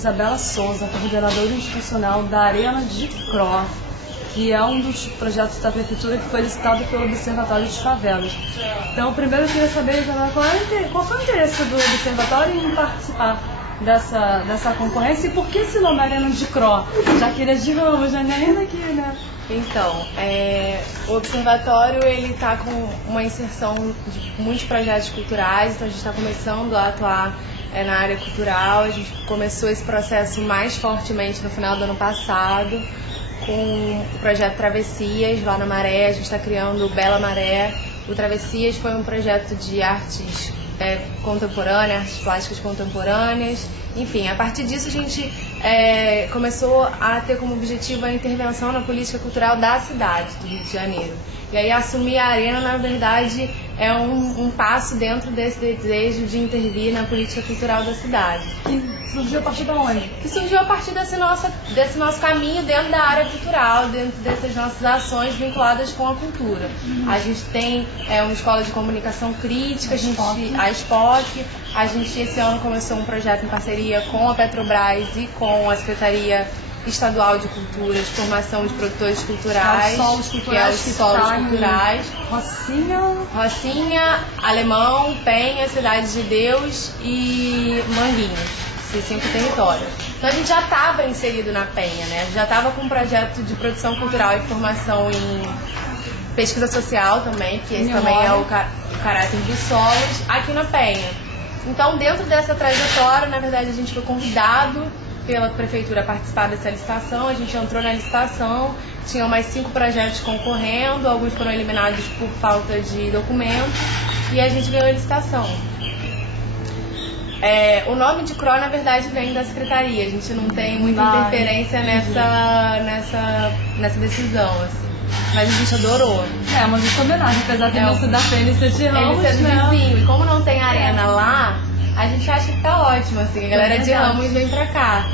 Isabela Souza, coordenadora institucional da Arena de Cro, que é um dos projetos da Prefeitura que foi licitado pelo Observatório de Favelas. Então, primeiro eu queria saber, Isabela, qual foi o interesse do Observatório em participar dessa concorrência e por que esse nome Arena de Cro? Já que ele é de Ramos, já nem daqui, né? Então, o Observatório ele está com uma inserção de muitos projetos culturais, então a gente está começando a atuar na área cultural. A gente começou esse processo mais fortemente no final do ano passado, com o projeto Travessias, lá na Maré. A gente está criando o Bela Maré. O Travessias foi um projeto de artes contemporâneas, artes plásticas contemporâneas. Enfim, a partir disso a gente começou a ter como objetivo a intervenção na política cultural da cidade do Rio de Janeiro. E aí assumir a Arena, na verdade, é um passo dentro desse desejo de intervir na política cultural da cidade. Que surgiu a partir de onde? Que surgiu a partir desse nosso caminho dentro da área cultural, dentro dessas nossas ações vinculadas com a cultura. A gente tem uma escola de comunicação crítica, a SPOC. A gente esse ano começou um projeto em parceria com a Petrobras e com a Secretaria Estadual de Cultura, de formação de produtores culturais, que é os solos culturais. Rocinha, Alemão, Penha, Cidade de Deus e Manguinhos, esses 5 territórios. Então a gente já estava inserido na Penha, né? A gente já estava com um projeto de produção cultural e formação em pesquisa social também, que esse também é o caráter de solos, aqui na Penha. Então, dentro dessa trajetória, na verdade, a gente foi convidado pela Prefeitura a participar dessa licitação. A gente entrou na licitação, tinham mais 5 projetos concorrendo, alguns foram eliminados por falta de documento, e a gente ganhou a licitação. O nome de CRO, na verdade, vem da Secretaria. A gente não tem muita interferência nessa decisão, assim. Mas a gente adorou. Uma justa homenagem, apesar de não ser da Penha, ser de Ramos, ele ser do vizinho. E como não tem arena lá, a gente acha que tá ótimo, assim. A galera de Ramos vem pra cá.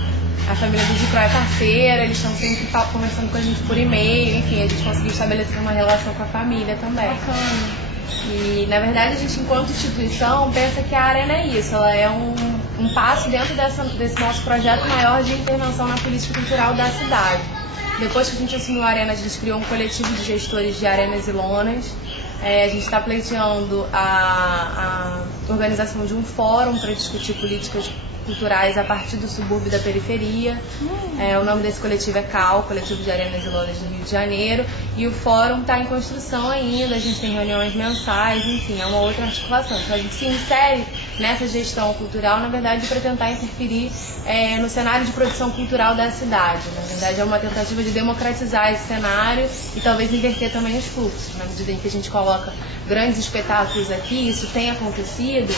A família do Dicro é parceira, eles estão sempre conversando com a gente por e-mail. Enfim, a gente conseguiu estabelecer uma relação com a família também. Bacana. E, na verdade, a gente, enquanto instituição, pensa que a arena é isso. Ela é um passo dentro desse nosso projeto maior de intervenção na política cultural da cidade. Depois que a gente assumiu a Arena, a gente criou um coletivo de gestores de arenas e lonas. A gente está pleiteando a organização de um fórum para discutir políticas culturais a partir do subúrbio da periferia. O nome desse coletivo é CAL, Coletivo de Arenas e Lonas do Rio de Janeiro. E o fórum está em construção ainda, a gente tem reuniões mensais, enfim, é uma outra articulação. Então a gente se insere nessa gestão cultural, na verdade, para tentar interferir no cenário de produção cultural da cidade. Na verdade, é uma tentativa de democratizar esse cenário e talvez inverter também os fluxos. Na medida em que a gente coloca grandes espetáculos aqui, isso tem acontecido.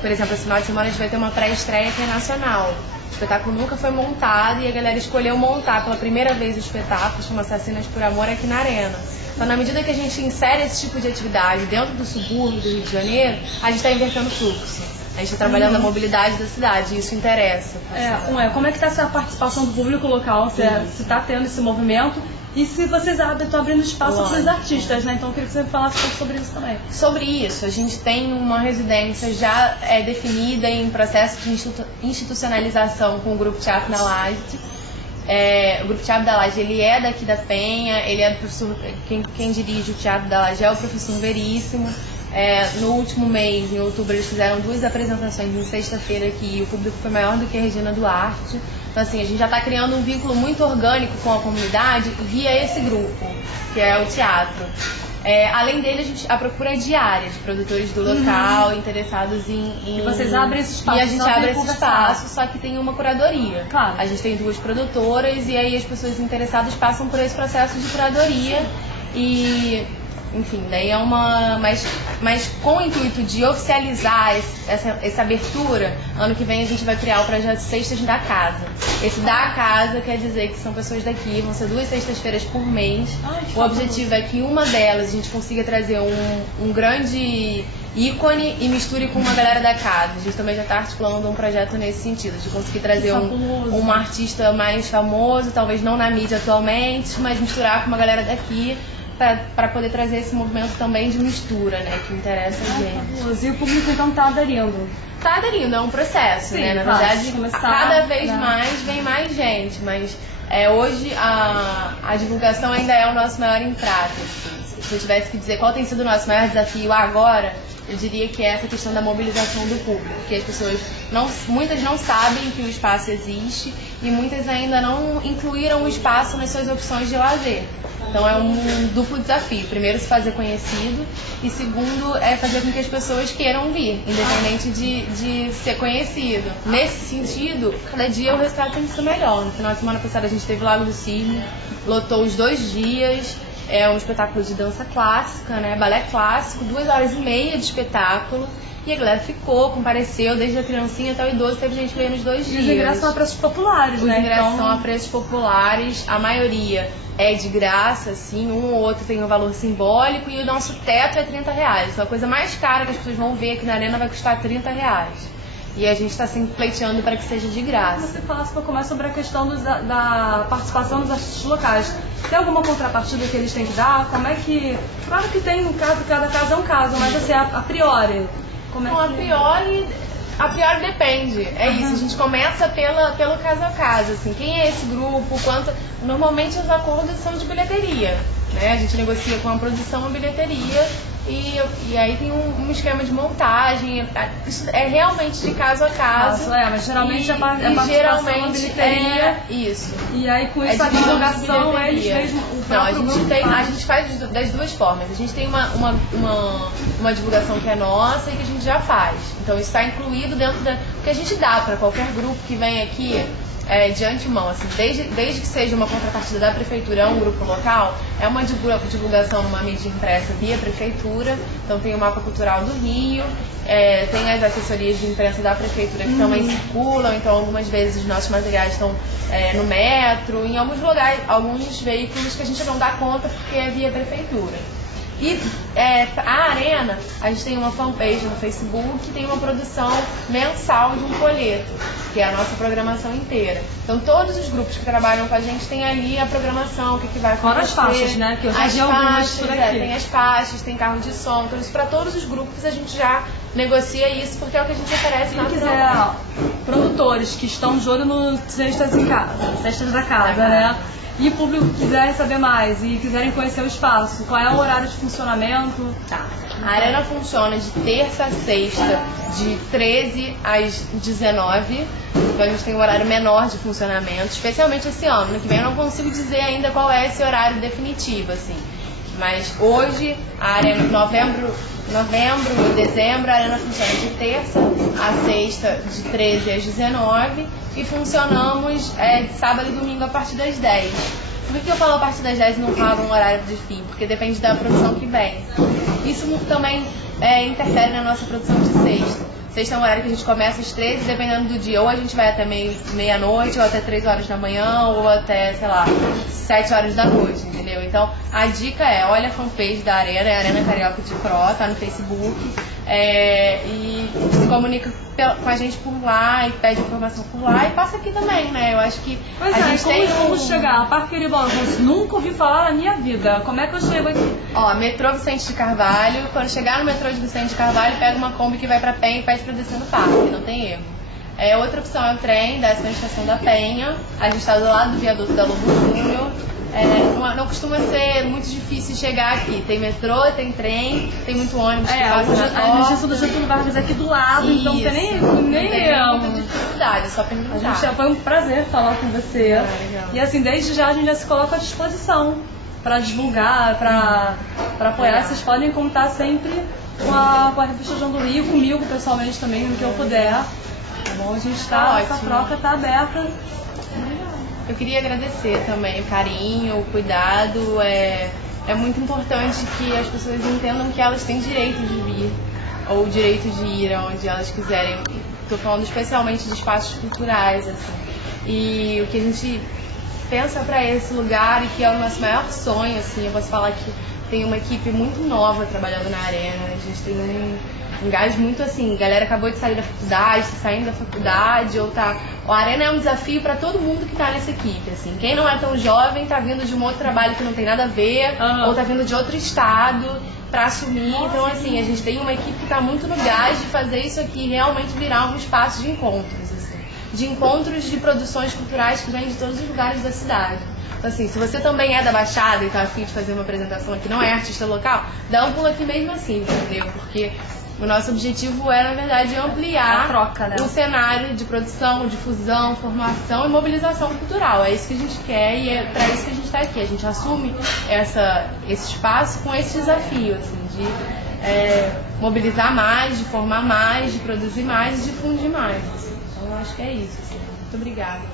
Por exemplo, esse final de semana a gente vai ter uma pré-estreia que é nacional. O espetáculo nunca foi montado e a galera escolheu montar pela primeira vez o espetáculo, chama Assassinas por Amor, aqui na Arena. Então, na medida que a gente insere esse tipo de atividade dentro do subúrbio do Rio de Janeiro, a gente está invertendo o fluxo. A gente está trabalhando a mobilidade da cidade e isso interessa. Como é que está essa participação do público local? Se está tendo esse movimento? E se vocês estão abrindo espaço para os artistas, né? Então eu queria que você falasse um pouco sobre isso também. Sobre isso, a gente tem uma residência já definida em processo de institucionalização com o Grupo Teatro da Laje. O Grupo Teatro da Laje, ele é daqui da Penha, ele é do professor, quem dirige o Teatro da Laje é o professor Veríssimo. No último mês, em outubro, eles fizeram 2 apresentações em sexta-feira aqui e o público foi maior do que a Regina Duarte. Então, assim, a gente já está criando um vínculo muito orgânico com a comunidade via esse grupo, que é o teatro. Além dele, a procura é diária de produtores do local, interessados em... E vocês abrem esse espaço. E a gente abre esse espaço, só que tem uma curadoria. Claro. A gente tem 2 produtoras e aí as pessoas interessadas passam por esse processo de curadoria e... Enfim, daí é mas com o intuito de oficializar essa abertura, ano que vem a gente vai criar o projeto Sextas da Casa. Esse da Casa quer dizer que são pessoas daqui, vão ser 2 sextas-feiras por mês. O objetivo é que uma delas a gente consiga trazer um grande ícone e misture com uma galera da casa. A gente também já está articulando um projeto nesse sentido, de conseguir trazer um artista mais famoso, talvez não na mídia atualmente, mas misturar com uma galera daqui, para poder trazer esse movimento também de mistura, né, que interessa a gente. E o público então está aderindo? tá aderindo, é um processo, Sim, né? Na claro, verdade, começar, cada vez né? mais vem mais gente, mas hoje a divulgação ainda é o nosso maior entrave, assim. Se eu tivesse que dizer qual tem sido o nosso maior desafio agora, eu diria que é essa questão da mobilização do público, porque as pessoas, muitas não sabem que o espaço existe e muitas ainda não incluíram o espaço nas suas opções de lazer. Então é um duplo desafio. Primeiro, se fazer conhecido e segundo, é fazer com que as pessoas queiram vir, independente de ser conhecido. Nesse sentido, cada dia o resultado tem sido melhor. No final de semana passada a gente teve o Lago do Cisne, lotou os 2 dias. É um espetáculo de dança clássica, né? Balé clássico, 2h30 de espetáculo. E a galera ficou, compareceu, desde a criancinha até o idoso, teve gente veio nos 2 dias. E os ingressos são a preços populares, Os né? ingressos são a preços populares, a maioria é de graça, assim, um ou outro tem um valor simbólico e o nosso teto é R$30. Então a coisa mais cara que as pessoas vão ver aqui na arena vai custar R$30. E a gente está sempre pleiteando para que seja de graça. Você falasse um pouco mais sobre a questão da participação dos artistas locais. Tem alguma contrapartida que eles têm que dar? Como é que... Claro que tem um caso, cada caso é um caso, mas assim, a priori... Como é Bom, que... a priori depende. É isso, a gente começa pelo caso a caso, assim, quem é esse grupo, quanto... Normalmente os acordos são de bilheteria, né? A gente negocia com a produção a bilheteria e aí tem um esquema de montagem. Isso é realmente de caso a caso. Mas geralmente a participação na bilheteria. Isso. E aí com isso a divulgação eles mesmo. Não, a gente faz das duas formas. A gente tem uma divulgação que é nossa e que a gente já faz. Então isso está incluído dentro da. Porque a gente dá para qualquer grupo que vem aqui. De antemão, assim, desde que seja uma contrapartida da prefeitura, um grupo local, é uma divulgação numa mídia impressa via prefeitura, então tem o mapa cultural do Rio, tem as assessorias de imprensa da prefeitura que também circulam, então algumas vezes os nossos materiais estão no metro, em alguns lugares, alguns veículos que a gente não dá conta porque é via prefeitura. E a Arena, a gente tem uma fanpage no Facebook, tem uma produção mensal de um folheto, que é a nossa programação inteira. Então todos os grupos que trabalham com a gente tem ali a programação, o que vai acontecer. Fora as faixas, né? Que eu já vi algumas por aqui. Tem as faixas, tem carro de som, então isso para todos os grupos a gente já negocia isso, porque é o que a gente oferece na quiser, produtores que estão de olho no Cestas da Casa, né? E o público quiser saber mais e quiserem conhecer o espaço, qual é o horário de funcionamento? Tá. A arena funciona de terça a sexta, de 13 às 19. Então a gente tem um horário menor de funcionamento, especialmente esse ano. No que vem eu não consigo dizer ainda qual é esse horário definitivo, assim. Mas hoje, a arena, novembro e dezembro, a arena funciona de terça a sexta, de 13 às 19. E funcionamos de sábado e domingo a partir das 10. Por que eu falo a partir das 10 e não falo um horário de fim? Porque depende da produção que vem. Isso também interfere na nossa produção de sexta. Sexta é um horário que a gente começa às 13, dependendo do dia. Ou a gente vai até meia-noite, ou até 3 horas da manhã, ou até, 7 horas da noite, entendeu? Então, a dica olha a fanpage da Arena, é a Arena Carioca de Pro, tá no Facebook. E se comunica com a gente por lá e pede informação por lá e passa aqui também, né? Eu acho que a gente tem como chegar a Parque Queribão, eu nunca ouvi falar na minha vida. Como é que eu chego aqui? Metrô Vicente de Carvalho. Quando chegar no metrô de Vicente de Carvalho, pega uma Kombi que vai pra Penha e pede pra descer no parque, não tem erro. Outra opção é o trem, desce na estação da Penha. A gente tá do lado do viaduto da Lobo Júnior. Não costuma ser muito difícil chegar aqui. Tem metrô, tem trem, tem muito ônibus que passa na porta. A Justiça do Getúlio Vargas aqui do lado, isso. Então nem muita dificuldade, é só perguntar. Foi um prazer falar com você. E assim, desde já a gente já se coloca à disposição para divulgar, para apoiar. Vocês podem contar sempre com a revista João do Rio, comigo pessoalmente também, no que eu puder. Tá bom? A gente essa troca tá aberta. Eu queria agradecer também o carinho, o cuidado. É muito importante que as pessoas entendam que elas têm direito de vir, ou o direito de ir aonde elas quiserem. Estou falando especialmente de espaços culturais, assim. E o que a gente pensa para esse lugar e que é o nosso maior sonho, assim, eu posso falar que tem uma equipe muito nova trabalhando na Arena. A gente tem um gás muito assim, a galera acabou de sair da faculdade, saindo da faculdade, ou tá... A Arena é um desafio para todo mundo que tá nessa equipe, assim. Quem não é tão jovem tá vindo de um outro trabalho que não tem nada a ver, ou tá vindo de outro estado. para assumir. Então, assim, a gente tem uma equipe que está muito no gás de fazer isso aqui realmente virar um espaço de encontros, assim, de encontros de produções culturais que vêm de todos os lugares da cidade. Então, assim, se você também é da Baixada e tá afim de fazer uma apresentação aqui, não é artista local, dá um pulo aqui mesmo assim, entendeu? Porque o nosso objetivo é, na verdade, ampliar a troca, né? o cenário de produção, difusão, formação e mobilização cultural. É isso que a gente quer e é para isso que a gente está aqui. A gente assume esse espaço com esse desafio, assim, de mobilizar mais, de formar mais, de produzir mais e difundir mais. Assim. Então, eu acho que é isso. Assim. Muito obrigada.